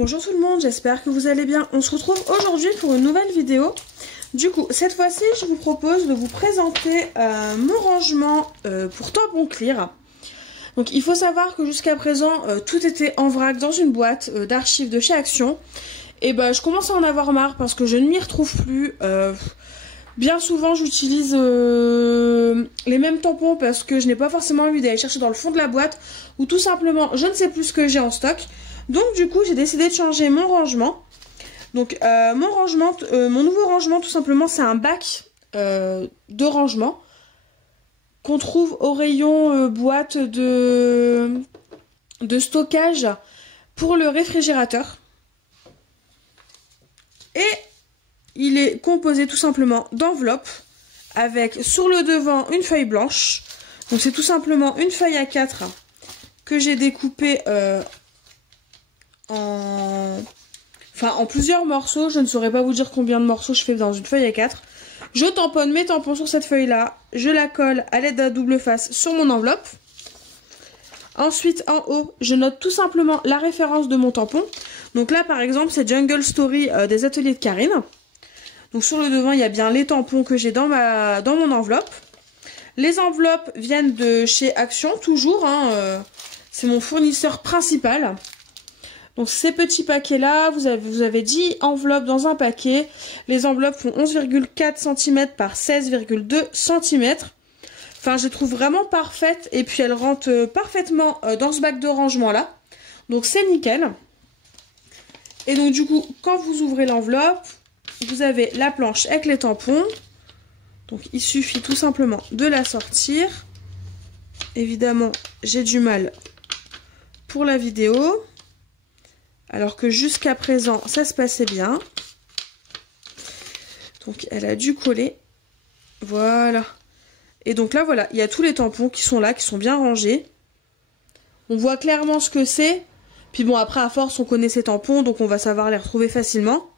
Bonjour tout le monde, j'espère que vous allez bien. On se retrouve aujourd'hui pour une nouvelle vidéo. Du coup, cette fois-ci, je vous propose de vous présenter mon rangement pour tampons clear. Donc, il faut savoir que jusqu'à présent, tout était en vrac dans une boîte d'archives de chez Action. Et ben, je commence à en avoir marre parce que je ne m'y retrouve plus. Bien souvent, j'utilise les mêmes tampons parce que je n'ai pas forcément envie d'aller chercher dans le fond de la boîte ou tout simplement, je ne sais plus ce que j'ai en stock. Donc du coup, j'ai décidé de changer mon rangement. Donc mon nouveau rangement, tout simplement, c'est un bac de rangement qu'on trouve au rayon boîte de stockage pour le réfrigérateur. Et il est composé tout simplement d'enveloppes avec sur le devant une feuille blanche. Donc c'est tout simplement une feuille A4 que j'ai découpée en plusieurs morceaux. Je ne saurais pas vous dire combien de morceaux je fais dans une feuille A4. Je tamponne mes tampons sur cette feuille là. Je la colle à l'aide d'un double face sur mon enveloppe. Ensuite en haut je note tout simplement la référence de mon tampon. Donc là par exemple c'est Jungle Story des ateliers de Karine. Donc sur le devant il y a bien les tampons que j'ai dans mon enveloppe. Les enveloppes viennent de chez Action toujours. C'est mon fournisseur principal. Donc ces petits paquets là, vous avez 10 enveloppes dans un paquet. Les enveloppes font 11,4 cm par 16,2 cm. Enfin je les trouve vraiment parfaites et puis elles rentrent parfaitement dans ce bac de rangement là. Donc c'est nickel. Et donc du coup quand vous ouvrez l'enveloppe, vous avez la planche avec les tampons. Donc il suffit tout simplement de la sortir. Évidemment j'ai du mal pour la vidéo. Alors que jusqu'à présent, ça se passait bien. Donc, elle a dû coller. Voilà. Et donc là, voilà, il y a tous les tampons qui sont là, qui sont bien rangés. On voit clairement ce que c'est. Puis bon, après, à force, on connaît ces tampons, donc on va savoir les retrouver facilement.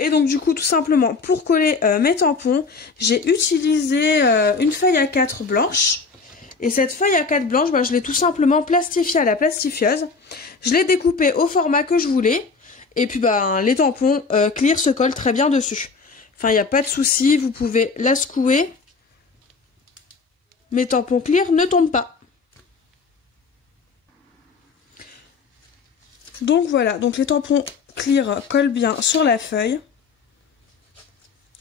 Et donc, du coup, tout simplement, pour coller mes tampons, j'ai utilisé une feuille A4 blanche. Et cette feuille A4 blanche, je l'ai tout simplement plastifiée à la plastifieuse. Je l'ai découpée au format que je voulais. Et puis les tampons clear se collent très bien dessus. Enfin, il n'y a pas de souci, vous pouvez la secouer. Mes tampons clear ne tombent pas. Donc voilà, donc les tampons clear collent bien sur la feuille.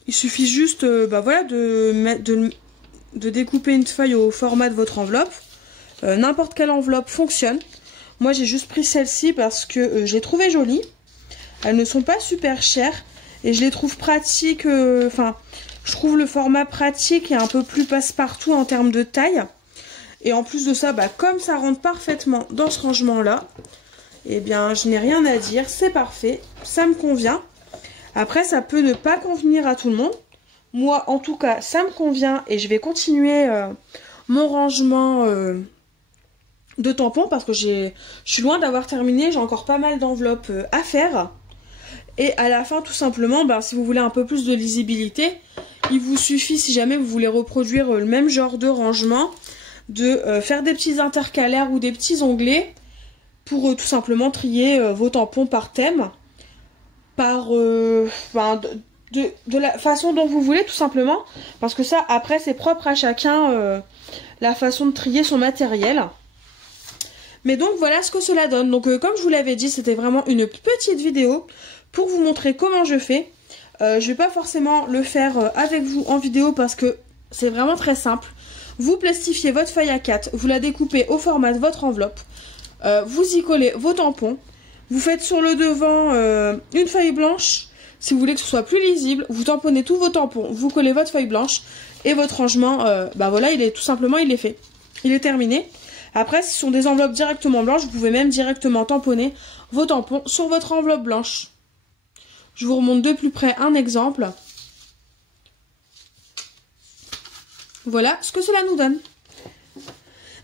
Il suffit juste voilà, de découper une feuille au format de votre enveloppe. N'importe quelle enveloppe fonctionne. Moi j'ai juste pris celle-ci parce que je l'ai trouvée jolie. Elles ne sont pas super chères et je les trouve pratiques. Je trouve le format pratique et un peu plus passe-partout en termes de taille. Et en plus de ça, comme ça rentre parfaitement dans ce rangement-là, eh bien je n'ai rien à dire, c'est parfait, ça me convient. Après ça peut ne pas convenir à tout le monde. Moi, en tout cas, ça me convient et je vais continuer mon rangement de tampons parce que je suis loin d'avoir terminé. J'ai encore pas mal d'enveloppes à faire. Et à la fin, tout simplement, si vous voulez un peu plus de lisibilité, il vous suffit, si jamais vous voulez reproduire le même genre de rangement, de faire des petits intercalaires ou des petits onglets pour tout simplement trier vos tampons par thème, de la façon dont vous voulez tout simplement, parce que ça après c'est propre à chacun la façon de trier son matériel. Mais donc voilà ce que cela donne. Donc comme je vous l'avais dit, c'était vraiment une petite vidéo pour vous montrer comment je fais. Je vais pas forcément le faire avec vous en vidéo parce que c'est vraiment très simple. Vous plastifiez votre feuille A4, vous la découpez au format de votre enveloppe, vous y collez vos tampons, vous faites sur le devant une feuille blanche. Si vous voulez que ce soit plus lisible, vous tamponnez tous vos tampons, vous collez votre feuille blanche et votre rangement, voilà, il est fait. Il est terminé. Après, si ce sont des enveloppes directement blanches, vous pouvez même directement tamponner vos tampons sur votre enveloppe blanche. Je vous remonte de plus près un exemple. Voilà ce que cela nous donne.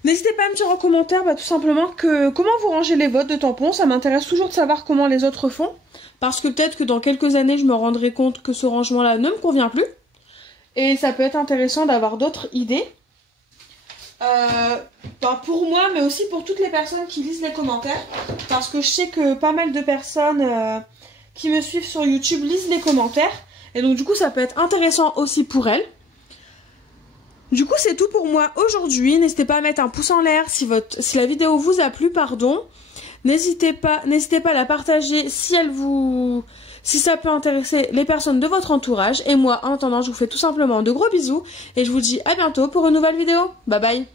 N'hésitez pas à me dire en commentaire tout simplement comment vous rangez les vôtres de tampons. Ça m'intéresse toujours de savoir comment les autres font. Parce que peut-être que dans quelques années, je me rendrai compte que ce rangement-là ne me convient plus. Et ça peut être intéressant d'avoir d'autres idées. Pour moi, mais aussi pour toutes les personnes qui lisent les commentaires. Parce que je sais que pas mal de personnes qui me suivent sur YouTube lisent les commentaires. Et donc du coup, ça peut être intéressant aussi pour elles. Du coup, c'est tout pour moi aujourd'hui. N'hésitez pas à mettre un pouce en l'air si la vidéo vous a plu, pardon. N'hésitez pas à la partager si ça peut intéresser les personnes de votre entourage. Et moi, en attendant, je vous fais tout simplement de gros bisous. Et je vous dis à bientôt pour une nouvelle vidéo. Bye bye.